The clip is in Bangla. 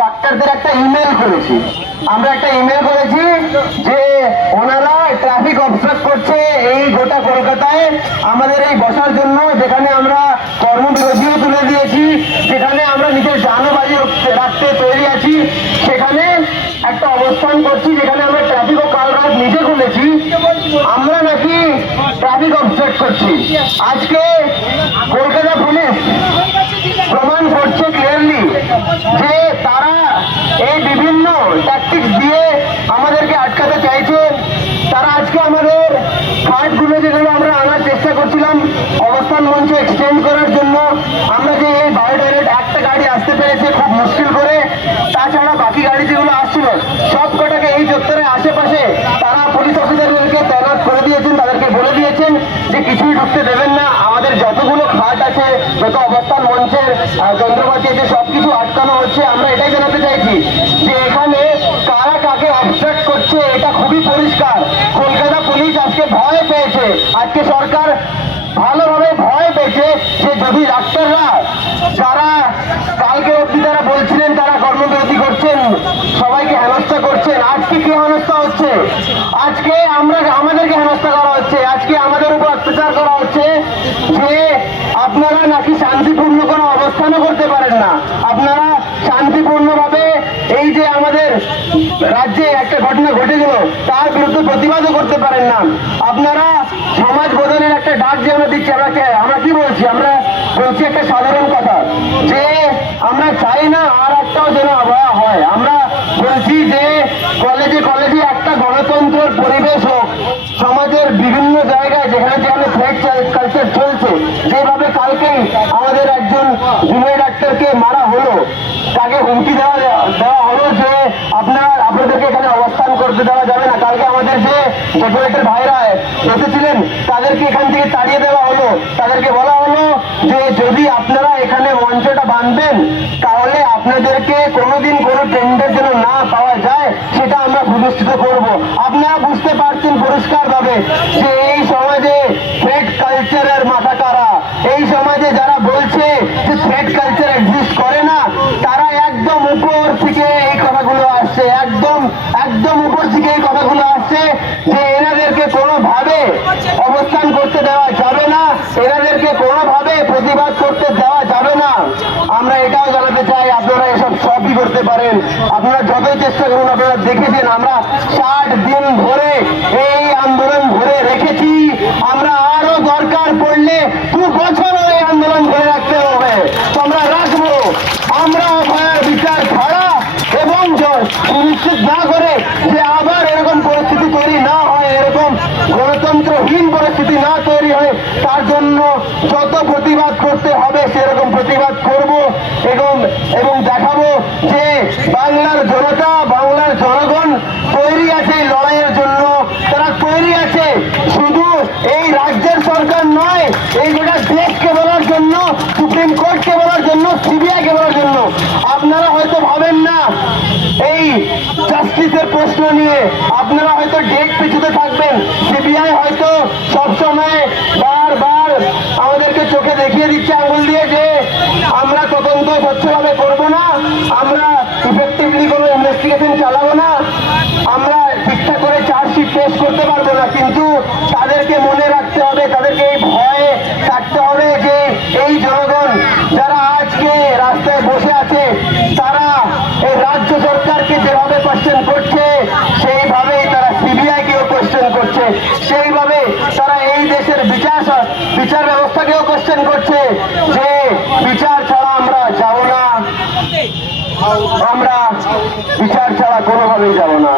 ডাক্তারদের একটা ইমেল করেছি। আমরা একটা ইমেল করেছি যে ওনারা ট্রাফিক অবস্ট্রাক্ট করছে এই গোটা কলকাতায়। আমাদের এই বসার জন্য যেখানে আমরা কর্মবিরতিও তুলে দিয়েছি, যেখানে আমরা নিজের জানবাজি রাখতে তৈরি আছি, সেখানে একটা অবস্থান করছি যেখানে আমরা ট্রাফিকও কাল রাত নিজে খুলেছি। আমরা নাকি ট্রাফিক অবস্ট্রাক্ট করছি। আজকে কলকাতা পুলিশ প্রমাণ করছে ক্লিয়ারলি যে তারা এই বিভিন্ন ট্যাকটিক্স দিয়ে আমাদেরকে আটকাতে চাইছে তারা আজকে আমাদের কার্ডগুলো যেগুলো আমরা আনার চেষ্টা করছিলাম অবস্থান এক্সচেঞ্জ করার জন্য আমরা যে এই বায়োডাইরেক্ট একটা গাড়ি আসতে পেরেছে খুব মুশকিল করে। তাছাড়া বাকি গাড়ি যেগুলো আসছিল সব কটাকে এই চত্বরের আশেপাশে তারা পুলিশ অফিসারদেরকে তৈনাত করে দিয়েছেন, তাদেরকে বলে দিয়েছেন যে কিছুই ঢুকতে দেবেন না। আমাদের যতগুলো খাট আছে, যত অবস্থান মঞ্চের যন্ত্রপাতি আছে সব কিছু আটকানো হচ্ছে। আমরা এটাই জানাতে চাইছি যে এখানে কারা কাকে অবস্ট্রাক্ট করছে এটা খুবই পরিষ্কার কলকাতা পুলিশ আজকে ভয় পেয়েছে আজকে সরকার ভালোভাবে ভয় পেয়েছে যে যদি ডাক্তাররা যারা কালকে অব্দি তারা বলছিলেন তারা কর্মবিরতি করছেন, সবাইকে হেনস্থা করছেন। আজকে কি হেনস্থা হচ্ছে? আজকে আমরা আমাদেরকে হেনস্থা করা হচ্ছে। আজকে আমাদের উপর অত্যাচার করা হচ্ছে যে আপনারা নাকি শান্তিপূর্ণ কোনো অবস্থানও করতে পারেন না। আপনারা শান্তিপূর্ণভাবে এই যে আমাদের রাজ্যে একটা ঘটনা ঘটে গেল, তার বিরুদ্ধে প্রতিবাদও করতে পারেন না। আপনারা সমাজ বদলের একটা ডাক যে আমরা দিচ্ছি, আমরা আমরা কি বলছি? আমরা বলছি একটা সাধারণ কথা যে আমরা চাই না আর একটাও যেন আবহাওয়া হয়। আমরা বলছি যে কলেজে কলেজে একটা গণতন্ত্রের পরিবেশ হোক, সমাজের বিভিন্ন জায়গায় যেখানে যেখানে ফ্লেট কালচার চলছে, যেভাবে কালকেই আমাদের একজন জুনিয়র ডাক্তারকে মারা হলো, তাকে হুমকি দেওয়া দেওয়া হলো যে আপনার আপনাদেরকে এখানে অবস্থান করতে দেওয়া যাবে না। কালকে আমাদের যে ডেকোরেটর ভাইরা এসেছিলেন, তাদেরকে এখান থেকে তাড়িয়ে দেওয়া হলো। তাদেরকে বলা হলো যে যদি আপনারা এখানে বাঁধবেন তাহলে আপনাদেরকে কোনোদিন কোনো টেন্ডার যেন না পাওয়া যায়, সেটা আমরা সুনিশ্চিত করব। আপনারা বুঝতে পারছেন পরিষ্কার ভাবে যে এই সমাজে থ্রেড কালচারের মাথা কারা। এই সমাজে যারা বলছে যে থ্রেড কালচার এক্সিস্ট করে না, তারা একদম উপর থেকে এই কথাগুলো আসছে, একদম একদম উপর থেকে এই কথাগুলো আসছে যে এনাদেরকে কোনোভাবে অবস্থান করতে দেওয়া যাবে না, এনাদেরকে কোনোভাবে প্রতিবাদ করতে দেওয়া যাবে না। আমরা এটাও জানাতে চাই, আপনারা এসব সবই করতে পারেন। আপনারা যতই চেষ্টা করুন, আপনারা দেখেছেন, আমরা ষাট দিন ধরে এই আন্দোলন ধরে রেখেছি। আমরা আরও দরকার পড়লে দু বছর এই আন্দোলন ধরে রাখতে হবে। আমরা রাখব। আমরা ভয়ের বিচার ছাড়া এবং সুনিশ্চিত না করে যে আবার এরকম পরিস্থিতি তৈরি না হয়, এরকম গণতন্ত্রহীন পরিস্থিতি না তৈরি হয়, তার জন্য যত প্রতিবাদ করতে হবে সেরকম প্রতিবাদ করব এবং এবং দেখাবো যে বাংলার জনতা, বাংলার জনগণ তৈরি আছে এই লড়াইয়ের জন্য। তারা তৈরি আছে। শুধু এই রাজ্যের সরকার নয়, এই গোটা দেশকে বলার জন্য, সুপ্রিম কোর্টকে বলার জন্য, সিবিআইকে বলার জন্য। আপনারা হয়তো ভাবেন না, এই জাস্টিসের প্রশ্ন নিয়ে আপনারা হয়তো ডেট পিছুতে থাকবেন। সিবিআই হয়তো সবসময় বারবার আমাদেরকে চোখে দেখিয়ে দিচ্ছে, আঙুল দিয়ে যে আমরা তদন্ত স্বচ্ছভাবে করব না, আমরা ইনভেস্টিগেশন চালাবো না। আমরা ঠিকঠাক করে চার্জশিট পেশ করতে পারব না, কিন্তু তাদেরকে মনে রাখতে হবে, তাদেরকে এই ভয়ে থাকতে হবে যে এই জনগণ যারা আজকে রাস্তায় বসে আছে, তারা এই রাজ্য সরকারকে যেভাবে কোশ্চেন করছে, সেইভাবেই তারা সিবিআই কেও কোশ্চেন করছে, সেইভাবে তারা এই দেশের বিচার বিচার ব্যবস্থাকেও কোশ্চেন করছে যে বিচার আমরা বিচার ছাড়া কোনোভাবেই যাব না।